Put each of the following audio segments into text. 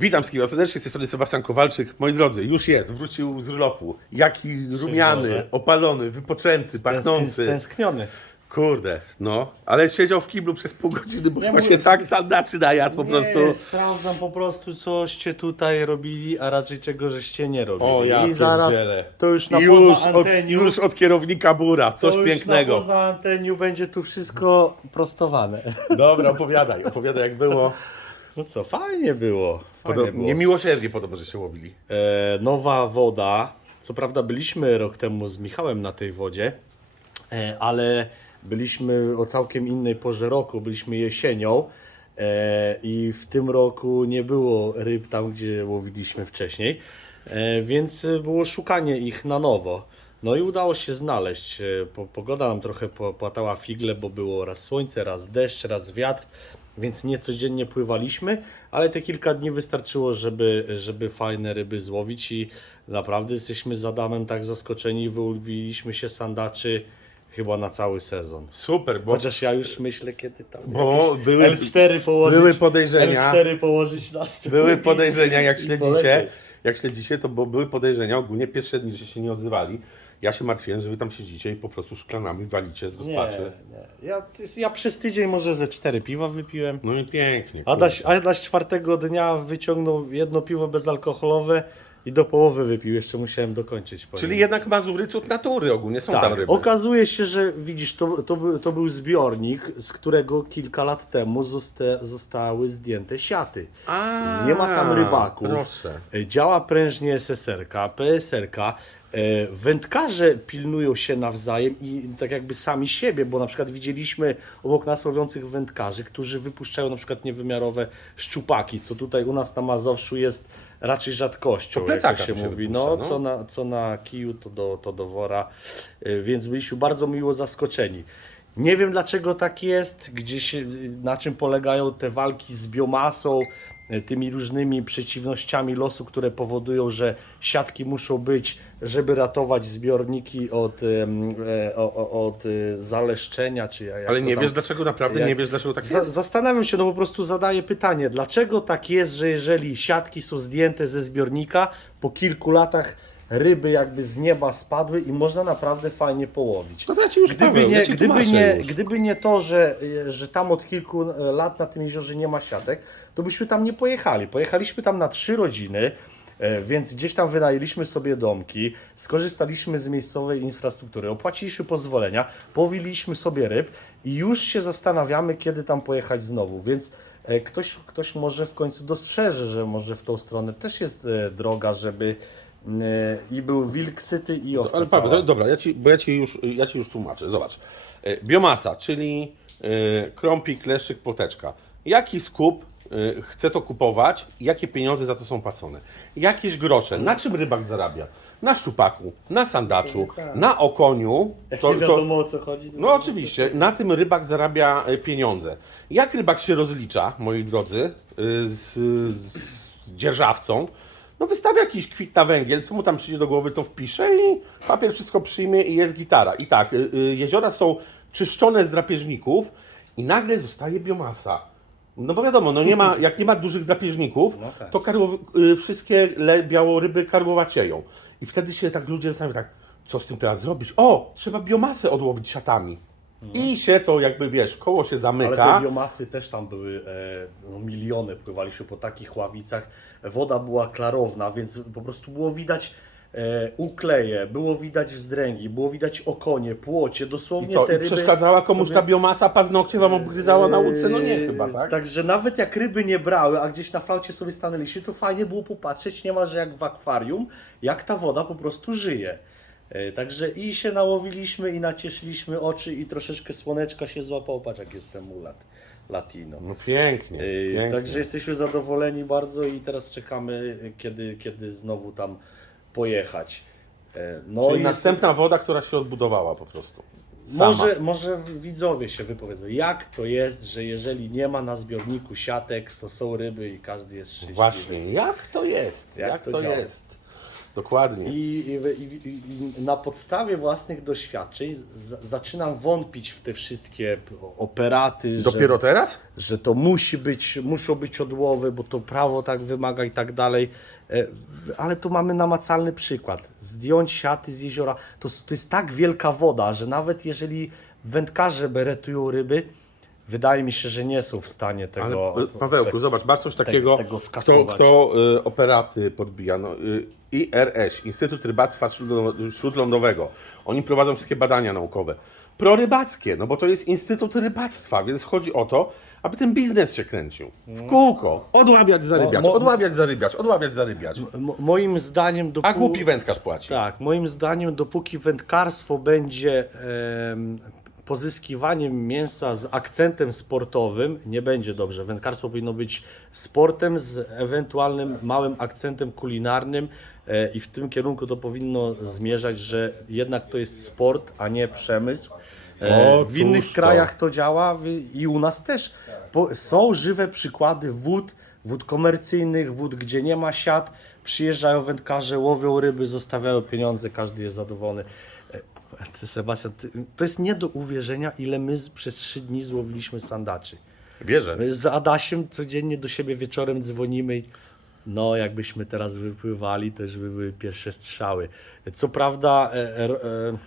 Witam wszystkich serdecznie, z tej strony Sebastian Kowalczyk. Moi drodzy, już jest, wrócił z urlopu. Jaki rumiany, Boże. opalony, wypoczęty, pachnący. Stęskniony. Kurde, no. Ale siedział w kiblu przez pół godziny, bo Nie chyba mówię, się tak sandaczy najadł po prostu. Nie, sprawdzam po prostu, coście tutaj robili, a raczej czego żeście nie robili. O ja I zaraz pierdzielę. to już na już poza od, anteniu, już od kierownika Bura, coś to pięknego. na poza anteniu będzie tu wszystko prostowane. Dobra, opowiadaj, opowiadaj jak było. No co, fajnie było. Fajnie Podo- było. niemiłosiernie podobno, że się łowili. E, nowa woda. Co prawda byliśmy rok temu z Michałem na tej wodzie, e, ale byliśmy o całkiem innej porze roku, byliśmy jesienią e, i w tym roku nie było ryb tam, gdzie łowiliśmy wcześniej, e, więc było szukanie ich na nowo. No i udało się znaleźć. E, po- Pogoda nam trochę popłatała figle, bo było raz słońce, raz deszcz, raz wiatr, więc nie codziennie pływaliśmy, ale te kilka dni wystarczyło, żeby, żeby fajne ryby złowić i naprawdę jesteśmy z Adamem tak zaskoczeni, wyłowiliśmy się sandaczy chyba na cały sezon. Super, bo Chociaż ja już myślę, kiedy tam Bo były- L4 położyć, były podejrzenia. L4 położyć na stół były podejrzenia, jak śledzicie, jak śledzicie, to bo były podejrzenia, ogólnie pierwsze dni, że się nie odzywali. Ja się martwiłem, że wy tam siedzicie i po prostu szklanami walicie z Nie, rozpaczy. nie. Ja, ja przez tydzień może ze cztery piwa wypiłem. No i pięknie. Adaś, Adaś czwartego dnia wyciągnął jedno piwo bezalkoholowe i do połowy wypił. Jeszcze musiałem dokończyć. powiem. Czyli jednak Mazury cud natury ogólnie, są tam tak, ryby. okazuje się, że widzisz, to, to, był, to był zbiornik, z którego kilka lat temu zosta, zostały zdjęte siaty. A, Nie ma tam rybaków. Proszę. E, Działa prężnie SSR-ka, PSR-ka. e, Wędkarze pilnują się nawzajem i tak jakby sami siebie, bo na przykład widzieliśmy obok nas łowiących wędkarzy, którzy wypuszczają na przykład niewymiarowe szczupaki, co tutaj u nas na Mazowszu jest raczej rzadkością, To jak się mówi. wypuszcza, No, no. Co, na, co na kiju, to do, to do wora, E, więc byliśmy bardzo miło zaskoczeni. Nie wiem dlaczego tak jest, gdzie się, na czym polegają te walki z biomasą, tymi różnymi przeciwnościami losu, które powodują, że siatki muszą być, żeby ratować zbiorniki od, e, o- o- od e, zaleszczenia, czy jak Ale nie tam- wiesz dlaczego, naprawdę jak- nie wiesz dlaczego tak Za, jest? zastanawiam się, no po prostu zadaję pytanie, dlaczego tak jest, że jeżeli siatki są zdjęte ze zbiornika, po kilku latach ryby jakby z nieba spadły i można naprawdę fajnie połowić. No to ja ci już Gdyby powiem, nie, ja ci gdyby, nie, już. gdyby nie to, że, że tam od kilku e, lat na tym jeziorze nie ma siatek, to byśmy tam nie pojechali. Pojechaliśmy tam na trzy rodziny, e, więc gdzieś tam wynajęliśmy sobie domki, skorzystaliśmy z miejscowej infrastruktury, opłaciliśmy pozwolenia, powiliśmy sobie ryb i już się zastanawiamy, kiedy tam pojechać znowu. Więc e, ktoś, ktoś może w końcu dostrzeże, że może w tą stronę też jest e, droga, żeby e, i był wilk syty i owca Ale cała. Paweł, dobra, ja ci, bo ja ci, już, ja ci już tłumaczę. Zobacz. E, Biomasa, czyli e, krąpik, leszczyk, poteczka. Jaki skup e, chce to kupować i jakie pieniądze za to są płacone? Jakieś grosze. Na czym rybak zarabia? Na szczupaku, na sandaczu, na okoniu. Jak To- nie to- wiadomo o co chodzi. to- No oczywiście, na tym rybak zarabia e, pieniądze. Jak rybak się rozlicza, moi drodzy, y, z, z dzierżawcą? No wystawia jakiś kwit na węgiel, co mu tam przyjdzie do głowy, to wpisze i papier wszystko przyjmie i jest gitara. I tak, y, y, jeziora są czyszczone z drapieżników i nagle zostaje biomasa. No bo wiadomo, no nie ma, jak nie ma dużych drapieżników, No tak. to karłowy, y, wszystkie le, białoryby karłowacieją. I wtedy się tak ludzie zastanawiają, tak, co z tym teraz zrobić? O, trzeba biomasę odłowić siatami. I się to jakby, wiesz, koło się Ale zamyka. te biomasy też tam były e, no, miliony, pływaliśmy po takich ławicach. Woda była klarowna, więc po prostu było widać e, ukleje, było widać wzdręgi, było widać okonie, płocie, dosłownie I co, te i ryby... przeszkadzała komuś ta biomasa, paznokcie wam obgryzała na łódce? No nie Eee, chyba, tak? Także nawet jak ryby nie brały, a gdzieś na flaucie sobie stanęliście, to fajnie było popatrzeć niemalże jak w akwarium, jak ta woda po prostu żyje. E, Także i się nałowiliśmy i nacieszyliśmy oczy i troszeczkę słoneczka się złapało. Patrz jak jestem mulat, latino. No pięknie, E, pięknie. Także jesteśmy zadowoleni bardzo i teraz czekamy, e, kiedy, kiedy znowu tam pojechać. E, No Czyli i następna woda, która się odbudowała po prostu. Sama. może, może widzowie się wypowiedzą, jak to jest, że jeżeli nie ma na zbiorniku siatek, to są ryby i każdy jest szczęśliwy. Właśnie, jak to jest? Jak, Jak to, to jest? Dokładnie. I, i, i, na podstawie własnych doświadczeń z, zaczynam wątpić w te wszystkie operaty, Dopiero że, teraz? że to musi być, muszą być odłowy, bo to prawo tak wymaga i tak dalej. E, Ale tu mamy namacalny przykład. Zdjąć siaty z jeziora, to, to jest tak wielka woda, że nawet jeżeli wędkarze beretują ryby, wydaje mi się, że nie są w stanie tego... Ale, Pawełku, zobacz, masz coś takiego, tego kto, skasować. kto y, operaty podbija, no, y, IRS, Instytut Rybactwa Śródlą- Śródlądowego. Oni prowadzą wszystkie badania naukowe. Prorybackie, no bo to jest Instytut Rybactwa, więc chodzi o to, aby ten biznes się kręcił. W kółko. Odławiać, zarybiać, Mo- mo- odławiać, zarybiać, odławiać, zarybiać. M- moim zdaniem... A dopó- głupi wędkarz płaci. Tak, moim zdaniem, dopóki wędkarstwo będzie em, pozyskiwaniem mięsa z akcentem sportowym, nie będzie dobrze. Wędkarstwo powinno być sportem z ewentualnym małym akcentem kulinarnym e, i w tym kierunku to powinno zmierzać, że jednak to jest sport, a nie przemysł. E, w innych to. krajach to działa i u nas też. Są żywe przykłady wód, wód komercyjnych, wód, gdzie nie ma siat. Przyjeżdżają wędkarze, łowią ryby, zostawiają pieniądze, każdy jest zadowolony. Ty, Sebastian, ty, to jest nie do uwierzenia, ile my z, przez trzy dni złowiliśmy sandaczy. Wierzę. My z Adasiem codziennie do siebie wieczorem dzwonimy. i No, jakbyśmy teraz wypływali, to już by były pierwsze strzały. Co prawda, e, e, e,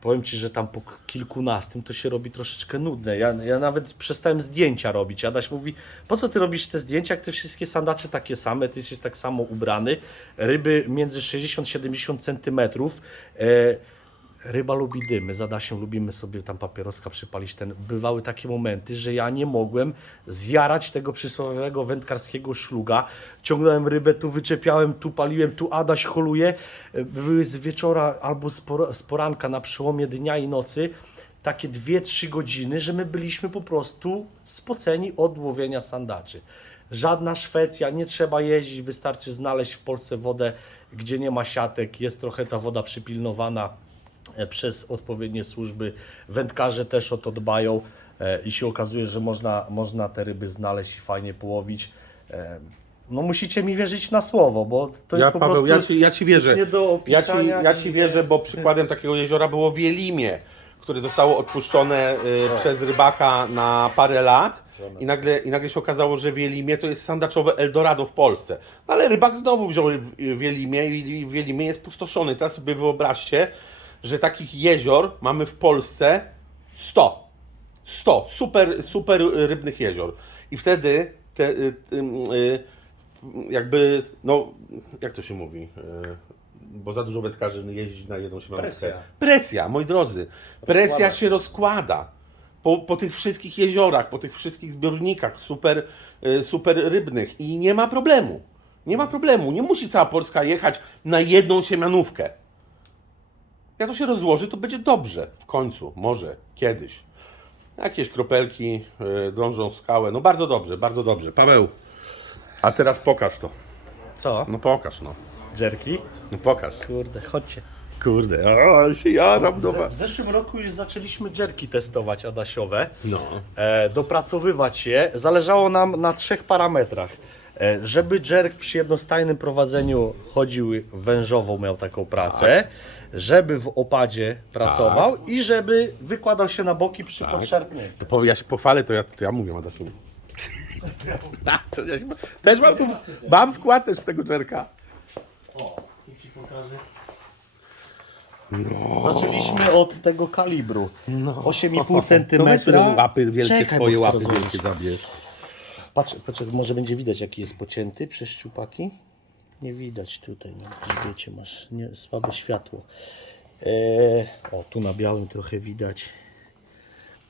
powiem Ci, że tam po kilkunastym to się robi troszeczkę nudne. Ja, ja nawet przestałem zdjęcia robić. Adaś mówi, po co Ty robisz te zdjęcia, jak te wszystkie sandacze takie same, Ty jesteś tak samo ubrany. Ryby między 60-70 centymetrów. E, Ryba lubi dymy, z Adasiem lubimy sobie tam papieroska przypalić. Ten, bywały takie momenty, że ja nie mogłem zjarać tego przysłowiowego wędkarskiego szluga. Ciągnąłem rybę, tu wyczepiałem, tu paliłem, tu Adaś holuje. Były z wieczora albo z, por- z poranka na przełomie dnia i nocy takie 2-3 godziny, że my byliśmy po prostu spoceni od łowienia sandaczy. Żadna Szwecja, nie trzeba jeździć, wystarczy znaleźć w Polsce wodę, gdzie nie ma siatek, jest trochę ta woda przypilnowana przez odpowiednie służby. Wędkarze też o to dbają e, i się okazuje, że można, można te ryby znaleźć i fajnie połowić. E, No musicie mi wierzyć na słowo, bo to jest Ja, po Paweł, prostu ja ci, ja ci wierzę. jest nie do Ja ci, opisania ja ci wierzę, bo przykładem takiego jeziora było Wielimie, które zostało odpuszczone y, przez rybaka na parę lat i nagle, i nagle się okazało, że Wielimie to jest sandaczowe Eldorado w Polsce. No ale rybak znowu wziął Wielimie i Wielimie jest pustoszony. Teraz sobie wyobraźcie, że takich jezior mamy w Polsce 100. 100 super, super rybnych jezior. I wtedy te, y, y, y, jakby, no, jak to się mówi? Bo za dużo wędkarzy jeździ na jedną siemankę. Presja. Presja, moi drodzy. Presja Rozkłada się rozkłada. Po, po tych wszystkich jeziorach, po tych wszystkich zbiornikach super, super rybnych i nie ma problemu. Nie ma problemu. Nie musi cała Polska jechać na jedną siemianówkę. Jak to się rozłoży, to będzie dobrze. W końcu, może, kiedyś. Jakieś kropelki y, drążą skałę. No bardzo dobrze, bardzo dobrze. Paweł, a teraz pokaż to. Co? No pokaż, no. Jerki? No pokaż. Kurde, chodźcie. Kurde, o, się jaram do W zeszłym roku już zaczęliśmy jerki testować adasiowe, No. e, dopracowywać je. Zależało nam na trzech parametrach. E, żeby jerk przy jednostajnym prowadzeniu chodził wężową, miał taką pracę, żeby w opadzie pracował i żeby wykładał się na boki przy podszarpnięciu. To powie, ja się pochwalę, to ja, to ja mówię Adasiu. To ja się- też mam tu, mam wkład też w tego dżerka. Zaczęliśmy od tego kalibru. 8,5 No sobie łapy wielkie, Czekaj, swoje chcę łapy rozłożyć. wielkie zabierz. Patrz, patrz, może będzie widać jaki jest pocięty przez szczupaki. Nie widać tutaj, no, wiecie, masz nie, słabe światło. Eee, o, tu na białym trochę widać.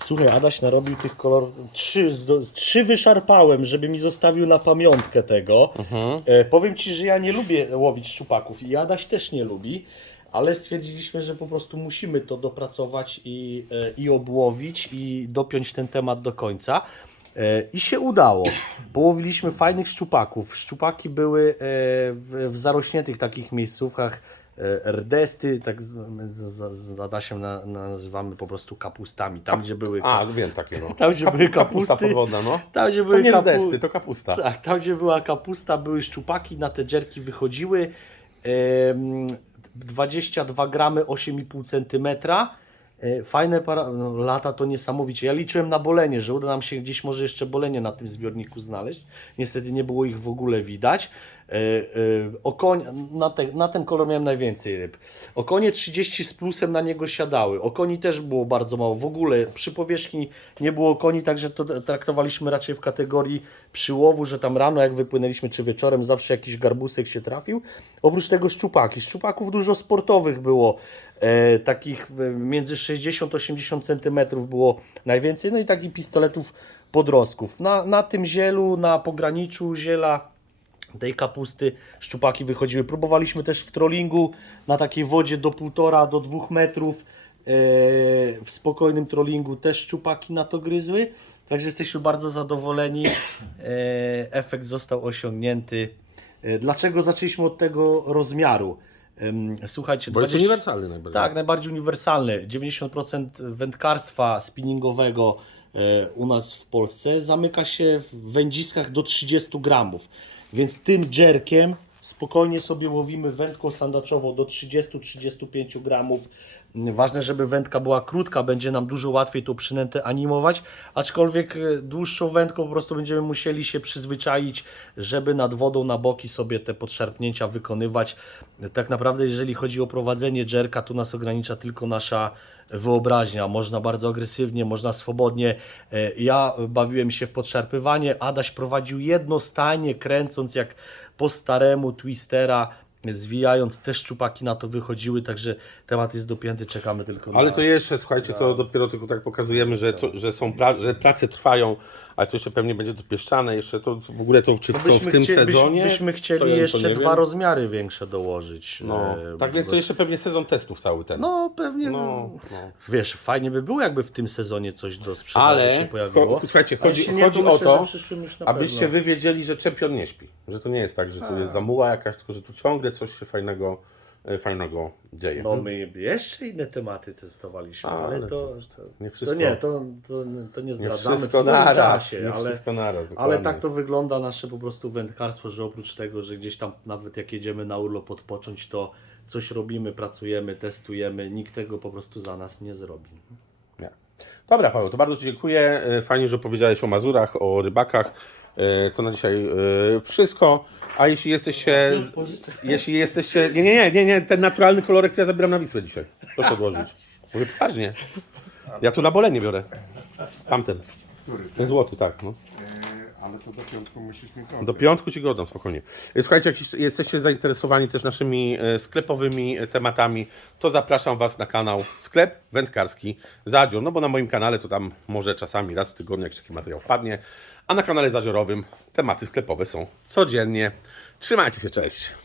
Słuchaj, Adaś narobił tych kolorów. Trzy, trzy wyszarpałem, żeby mi zostawił na pamiątkę tego. E, powiem Ci, że ja nie lubię łowić szczupaków i Adaś też nie lubi, ale stwierdziliśmy, że po prostu musimy to dopracować i, e, i obłowić i dopiąć ten temat do końca. E, I się udało. Połowiliśmy fajnych szczupaków. Szczupaki były e, w, zarośniętych takich miejscówkach. e, Rdesty, tak z, Adasiem na, nazywamy po prostu kapustami. Tam, gdzie były A, wiem takie no. Tam, gdzie były kapusta kapusty. podwodna, no. Tam, gdzie To były nie kapu... desty, to kapusta. Tak, tam gdzie była kapusta, były szczupaki, na te dzierki wychodziły em, 22 gramy 8,5 centymetra. E, Fajne para... no, lata to niesamowicie. Ja liczyłem na bolenie, że uda nam się gdzieś może jeszcze bolenie na tym zbiorniku znaleźć. Niestety nie było ich w ogóle widać. E, e, Okoń... na, te... na ten kolor miałem najwięcej ryb. Okonie 30 z plusem na niego siadały. Okoni też było bardzo mało. W ogóle przy powierzchni nie było okoni, także to traktowaliśmy raczej w kategorii przyłowu, że tam rano jak wypłynęliśmy czy wieczorem zawsze jakiś garbusek się trafił. Oprócz tego szczupaki. Szczupaków dużo sportowych było. E, takich e, między 60-80 cm było najwięcej, no i takich pistoletów podrostków. Na, na tym zielu, na pograniczu ziela tej kapusty szczupaki wychodziły. Próbowaliśmy też w trollingu na takiej wodzie do 1,5 do 2 metrów. e, W spokojnym trollingu też szczupaki na to gryzły. Także jesteśmy bardzo zadowoleni. E, Efekt został osiągnięty. E, Dlaczego zaczęliśmy od tego rozmiaru? Słuchajcie, Bo jest 20 uniwersalny najbardziej. tak, najbardziej uniwersalny. 90% wędkarstwa spinningowego u nas w Polsce zamyka się w wędziskach do 30 gramów. Więc tym jerkiem spokojnie sobie łowimy wędką sandaczową do 30-35 gramów. Ważne, żeby wędka była krótka, będzie nam dużo łatwiej tą przynętę animować, aczkolwiek e, dłuższą wędką po prostu będziemy musieli się przyzwyczaić, żeby nad wodą na boki sobie te podszarpnięcia wykonywać. Tak naprawdę, jeżeli chodzi o prowadzenie jerka, tu nas ogranicza tylko nasza wyobraźnia. Można bardzo agresywnie, można swobodnie. E, Ja bawiłem się w podszarpywanie, Adaś prowadził jednostajnie, kręcąc jak po staremu twistera, zwijając, też szczupaki na to wychodziły, także temat jest dopięty, czekamy tylko na... Ale to jeszcze, słuchajcie, to dopiero tylko tak pokazujemy, że, to, że są pra, że prace trwają, ale to jeszcze pewnie będzie dopieszczane, jeszcze to w ogóle to czy No w, to w tym chcie- sezonie. byśmy to chcieli ja to jeszcze dwa wiem. rozmiary większe dołożyć. No, e, tak więc to jeszcze pewnie sezon testów cały ten. No pewnie, no, no. wiesz, fajnie by było jakby w tym sezonie coś do sprzedaży Ale się pojawiło. cho- słuchajcie, chodzi, chodzi to o to, abyście pewno. wy wiedzieli, że czempion nie śpi. Że to nie jest tak, że tu jest zamuła jakaś, tylko że tu ciągle coś się fajnego, fajnego dzieje. No my jeszcze inne tematy testowaliśmy, A, ale, ale to, to- to, nie to wszystko. nie, to, to, to nie nie zdradzamy wszystko w naraz, czasie, nie ale, wszystko naraz, ale tak to wygląda nasze po prostu wędkarstwo, że oprócz tego, że gdzieś tam nawet jak jedziemy na urlop odpocząć, to coś robimy, pracujemy, testujemy, nikt tego po prostu za nas nie zrobi. Nie. Dobra, Paweł, to bardzo Ci dziękuję. E, Fajnie, że opowiedziałeś o Mazurach, o rybakach. E, To na dzisiaj e, wszystko. A jeśli jesteście. Jeśli jesteście. Nie, nie, nie, nie, nie, ten naturalny kolorek to ja zabieram na Wisłę dzisiaj. Proszę odłożyć. Mówię poważnie. Ja tu na bolenie biorę. Tamten. Który? Ten złoty, tak. No. Ale to do piątku musisz mi piątek. Do piątku ci go oddam spokojnie. Słuchajcie, jak jesteście zainteresowani też naszymi e, sklepowymi e, tematami, to zapraszam Was na kanał Sklep Wędkarski Zadzior. No bo na moim kanale to tam może czasami raz w tygodniu jakiś taki materiał wpadnie, a na kanale Zadziorowym tematy sklepowe są codziennie. Trzymajcie się, cześć!